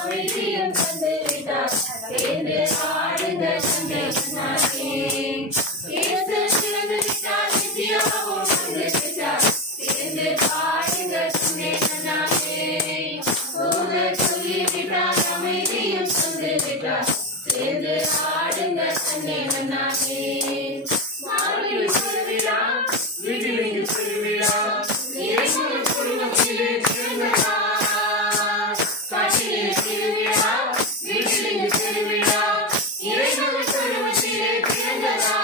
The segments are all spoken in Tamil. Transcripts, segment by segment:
அமைதியும் தந்து விட்டார். சேர்ந்து ஆடுங்க தந்தை நானே. இயேசு பிறந்து விட்டார், நித்தியாவும் வந்து விட்டார். சேர்ந்து பாடுங்க தந்தை நானே. தூதர் சொல்லிவிட்டார், அமைதியும் தந்து விட்டார். சேர்ந்து ஆடுங்க தந்தை நானே. மார்கழி திருவிழா, வீட்டில் இங்கு திருவிழா, இறைவன் குடும்பத்திலே திருவிழா. காட்டிலே திருவிழா, வீட்டில் இங்கு திருவிழா, இறைவன் குடும்பத்திலே பிறந்ததா.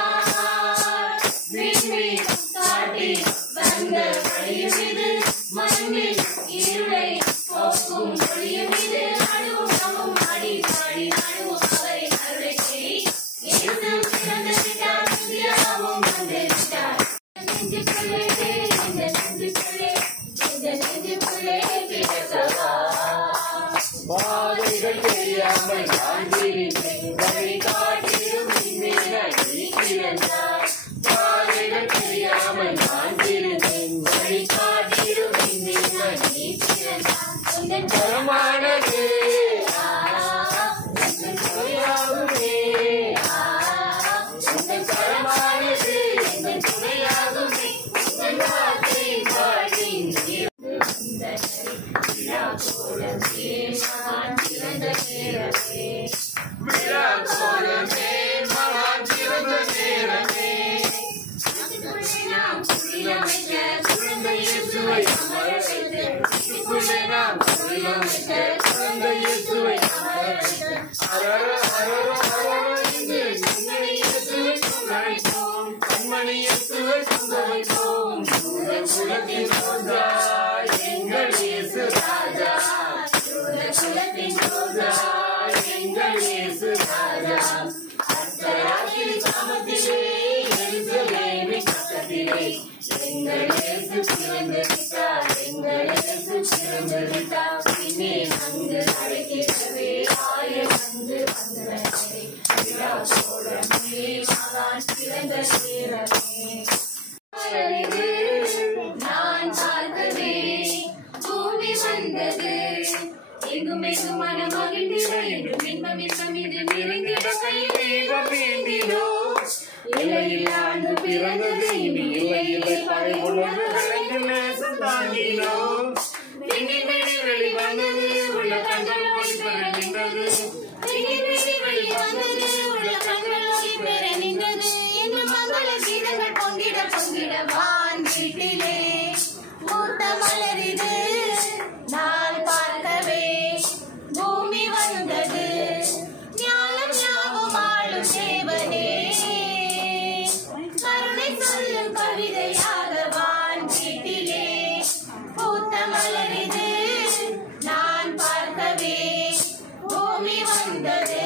வீண்மை காட்டி வந்த வழியும் இது, மண்ணில் இருளை போக்கும் ஒளியும் இது. அனுபவமும் ஆடி பாடி அனுபவம் அவரை அருளை தேடி. இயேசு பிறந்து விட்டார், இந்தியாவும் வந்து விட்டார். நெஞ்சுக்குள்ளே இந்த நெஞ்சுக்குள்ளே இந்த நெஞ்சுக்குள்ளே பிறக்கவா. பாதைகள் தெரியாமல் நான் திரிந்தேன், வழி காட்டிடும் நீ பிறந்தாய். பாதைகள் தெரியாமல் நான் திரிந்தேன், வழி காட்டிடும் நீ பிறந்தாய். உந்தன் கரமானது உந்தன் துணையாகுமே. உந்தன் கரமானது எங்கள் துணையாகுமே. உந்தன் வார்த்தை பாடி இந்த விழா கோலமே மகான் சிறந்த நேரமே. விழா கோலமே மகான் சிறந்த நேரமே. நாம் புரியமைக்க குழந்தை இயேசுவை அமர வைத்து, இதுக்குள்ளே நாம் புரியமைக்க குழந்தை இயேசுவை அமர வைத்து. அரர அரர அரர என்று கண்மணி இயேசுவை கொண்டு வைப்போம், கண்மணி இயேசுவை கொண்டு வைப்போம். குலத்தின் ரோஜா எங்கள் இயேசு ராஜா, குலத்தின் ரோஜா எங்கள் இயேசு ராஜா. அர்த்தராத்திரி சாமத்திலே எருசலேமின் பக்கத்திலே எங்கள் இயேசு பிறந்து விட்டார், எங்கள் இயேசு பிறந்து விட்டார். பின்னே அங்கு அழைக்கிறவே ஆயிரம் வந்து வந்தனரே. விழா கோலமே மகான் பிறந்த நேரமே. நான் பார்த்ததே பூமி வந்தது, எங்கும் எங்கும் மனம் மகிழ்ந்திட என்றும் இன்பம் இன்பம் இது நிறைந்திட கையில் தெய்வம் வேண்டினோ. இல்லை இல்லை அன்று பிறந்தது, இனி இல்லை இல்லை படை உணர்வுகளை நேசம் தாங்கினோ. விண்ணின் வெளி வெளி வந்தது, உள்ள கண்கள் ஒளி பெற நின்றது. விண்ணின் வெளி வெளி வந்தது, உள்ள கண்கள் ஒளி பெற நின்றது. என்று மங்கள கீதங்கள் பொங்கிட பொங்கிட வான் வீட்டிலே மூத்த மலரிது. நான் பார்த்தவே பூமி வந்தது, ஞானம் யாவும் ஆளும் தேவனே. கருணை சொல்லும் கவிதையாக வான் வீட்டிலே பூத்த மலரிது. நான் பார்த்தவே பூமி வந்தது.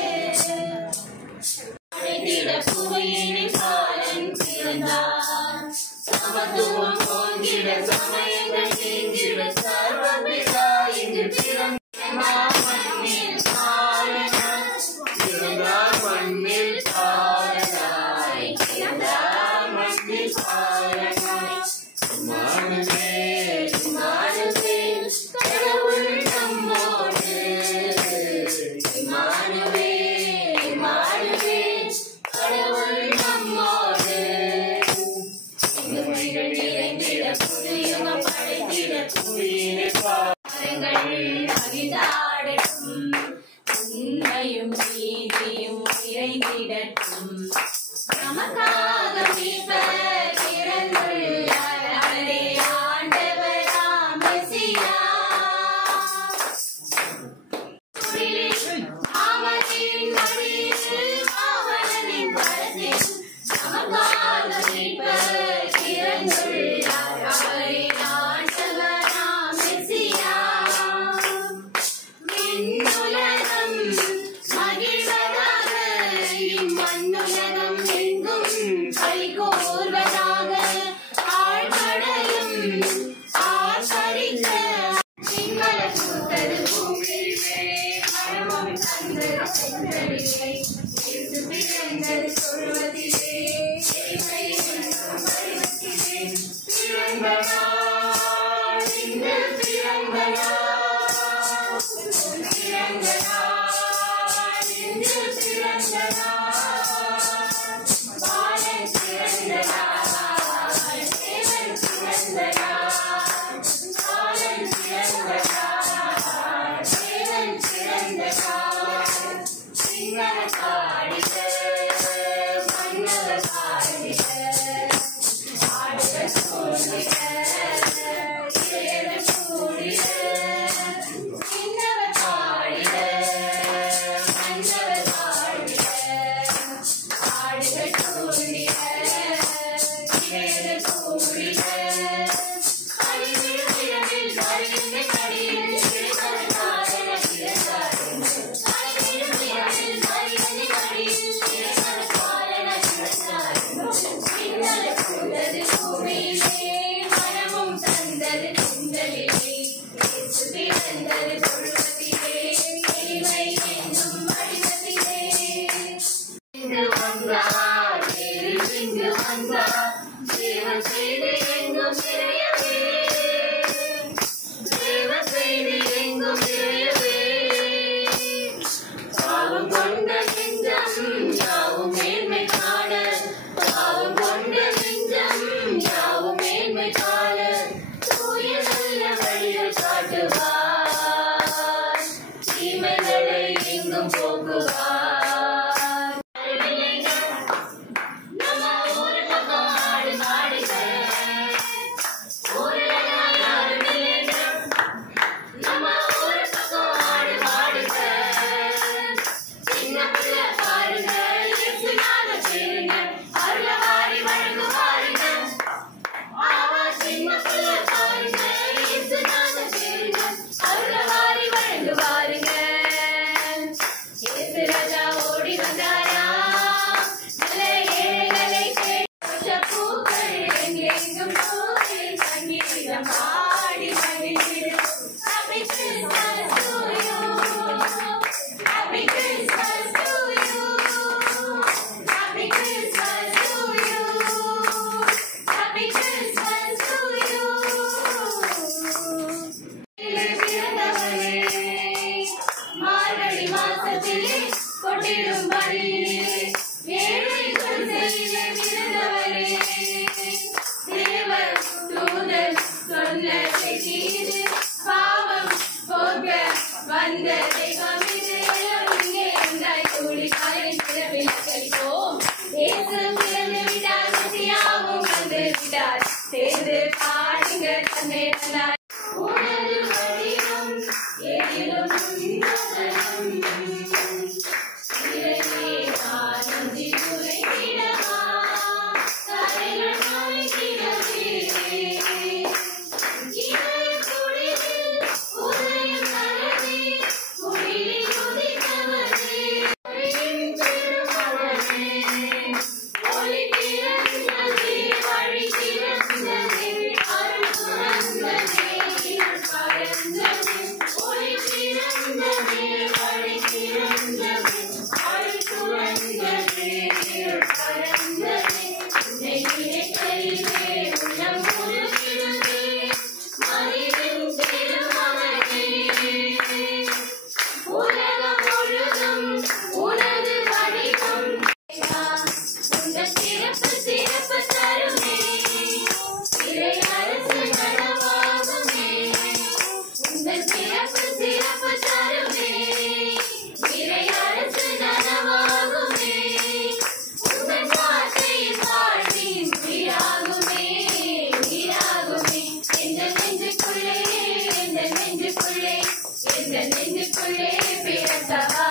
புவியினில் பாலன் பிறந்தார், சமத்துவம் பொங்கிட சமயங்கள் நீங்கிட வந்தது தொழுவத்திலே இவை என்னும் வடிவத்திலே இங்கு வந்தார் நேரில் இங்கு வந்தார் தேவ செய்தி எங்கும் நிறையவே தேவ செய்தி எங்கும் நிறையவே பாவம் கொண்ட நெஞ்சம் யாவும் மேன்மை காண பாவம் கொண்ட நெஞ்சம் யாவும் மேன்மை காண தூய நல்ல வழிகள் காட்டுவார் தீமைகளை எங்கும் போக்குவார் நம்ம ஊரு பக்கம் ஆடு மாடுக ஊருல யாரும் இல்லைங்க நம்ம ஊரு பக்கம் ஆடு மாடுக சின்ன பிள்ளை பாருங்க இயேசுநாத பேருங்க அருளவாரி வழங்குவாருங்க ஆவா சின்ன பிள்ளை பாருங்க இயேசுநாத பேருங்க அருளவாரி வழங்குவாருங்க இயேசு ராஜா ஓடி வந்தாரா நல்ல ஏழைகளை தேடி பூக்கள் எங்கெங்கும் பூத்து சங்கீதம் பாடி மகிழ்ந்திடும் Happy Christmas to you Happy Christmas to you Happy Christmas to you Happy Christmas to you பிறந்தவரே மார்கழி மாசத்திலே கொட்டிடும் பலியிலே ஏழை குடிசையிலே பிறந்தவரே தேவர் தூதர் சொன்ன செய்தி பாவம் போக்க வந்த தெய்வம் இது இங்கே என்றாய் கூடி காலின் பிறப்பில் கழிப்போம் இயேசு பிறந்து விட்டார் மெசியாவும் வந்து விட்டார் சேர்ந்து பாடுங்க தன்னை தந்தார் உனது வடிவம் எதிலும் உன்னதனம் இறையே ஆனந்தி குறைத்திடவா கரைகள் நனைத்திடவே இறை குடிலில் உதயம் நலமே குடிலில் உதித்தவரே ஒளியின் திருமகனே ஒளி பிறந்ததே வழி பிறந்ததே அருள் பிறந்ததே இருள் பறந்ததே ஒளி பிறந்ததே வழி பிறந்ததே அருள் பிறந்ததே இருள் பறந்ததே உன்னை நினைக்கையிலே உள்ளம் உருகிறதே மனிதன் திருமகனே உலகம் முழுதும் உனது வடிவம் உங்கள் சிறப்பு சிறப்பு தருமே இறை அரசு நனவாகுமே உங்கள் சிறப்பு சிறப்பு தருமே இறை அரசு நனவாகுமே உங்கள் வார்த்தையின் வாழ்வின் உயிராகுமே உயிராகுமே எந்த நெஞ்சுக்குள்ளே எந்த நெஞ்சுக்குள்ளே எந்த நெஞ்சுக்குள்ளே பிறந்தவா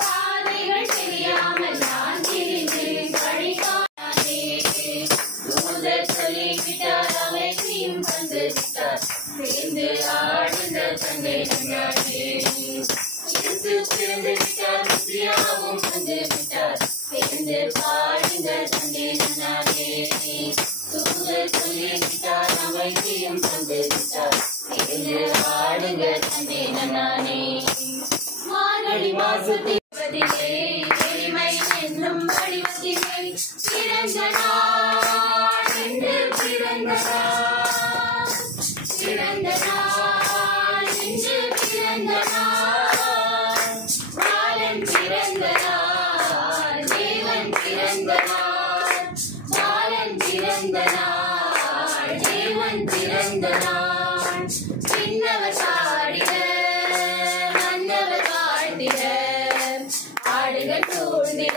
பாதைகள் தெரியாமல் நான் திரிந்து வழிகாணே தூதர் சொல்லிவிட்டார் அமைதியும் வந்து விட்டார் சேர்ந்து ஆடுங்க தந்தை நங்காடே இயேசு பிறந்து விட்டார் மெசியாவும் வந்து விட்டார் சேர்ந்து பாடுங்க தந்தை நங்காடே தூதர் சொல்லிவிட்டார் அமைதியும் வந்து விட்டார் சேர்ந்து ஆடுங்க தந்தை நன்னானே மார்கழி மாசத்தில் எளிமை என்னும் வடிவத்திலே பிறந்த நாள் என்று பிறந்த நாள் பிறந்த நாள் என்று பிறந்த நாள் பாலன் பிறந்த நாள் தேவன் பிறந்த நாள் பாலன் பிறந்த நாள் தேவன் பிறந்த நாள் பின்னவர் பாடிட மன்னவர் வாழ்த்திட ஆடுகள் தூண்டிட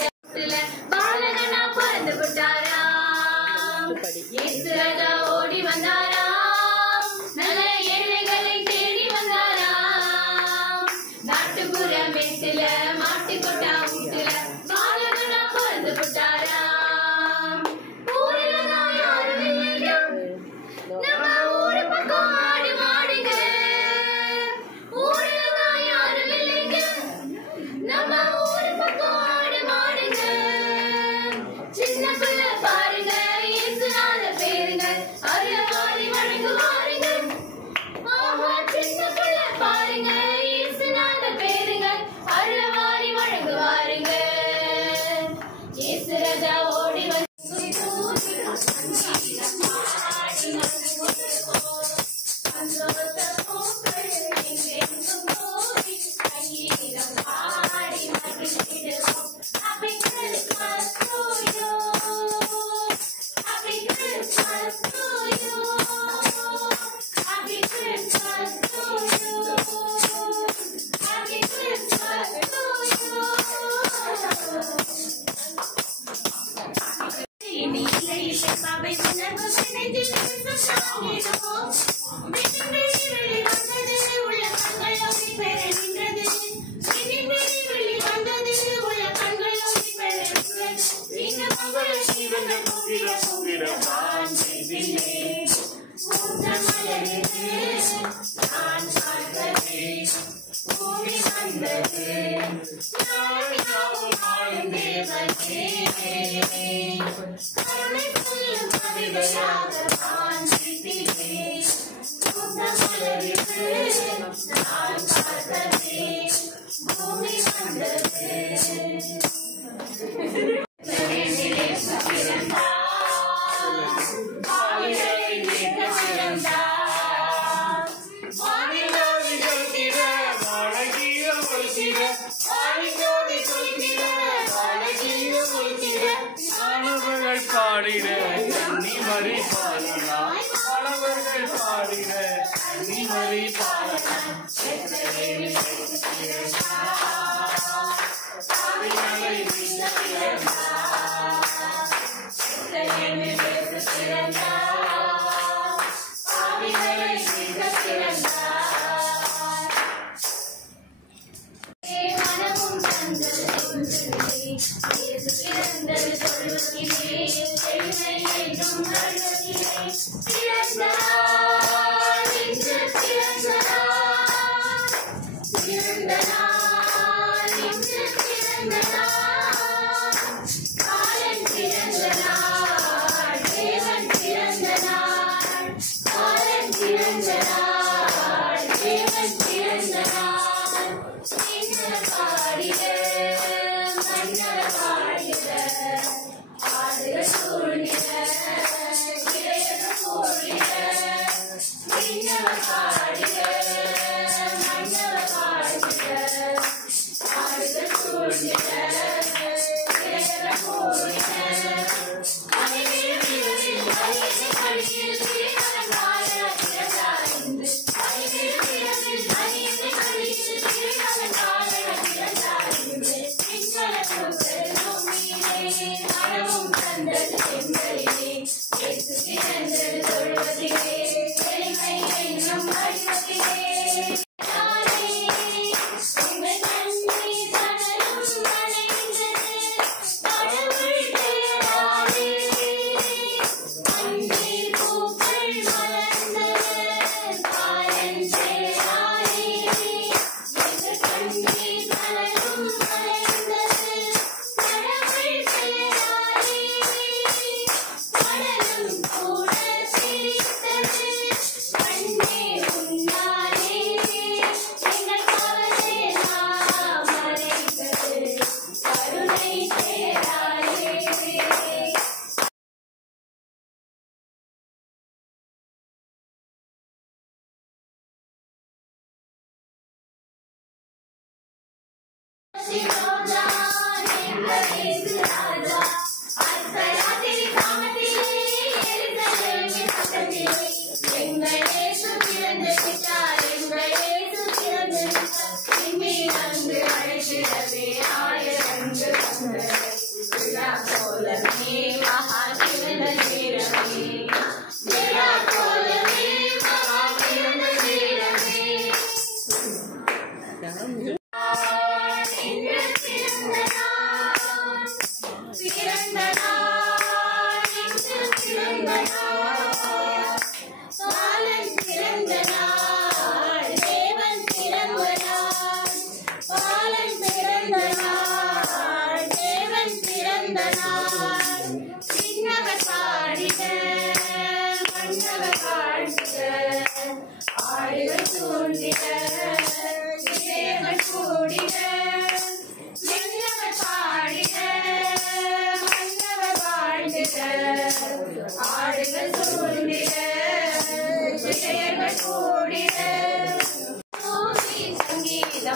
பாலகனா பிறந்து விட்டாராம் இயேசு ராஜா ஓடி வந்தாராம் நல்ல ஏழைகளை தேடி வந்தாராம் நாட்டுப்புற மெட்டில மாட்டுக்கொட்டா வீட்டுல பாலகனா பிறந்து விட்டாராம் ஊரில் யாரும் இல்லைங்க நம்ம ஊரு பக்கம் ஆடு மாடுங்க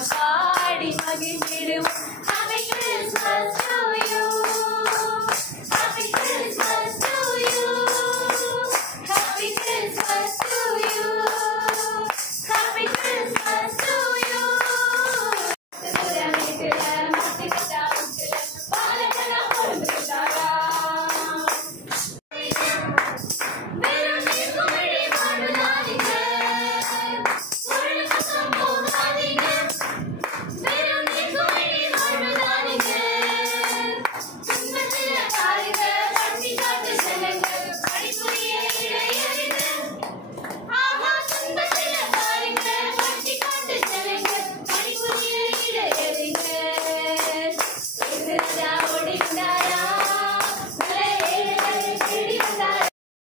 பாடி மகிழ்ந்திடுவோம்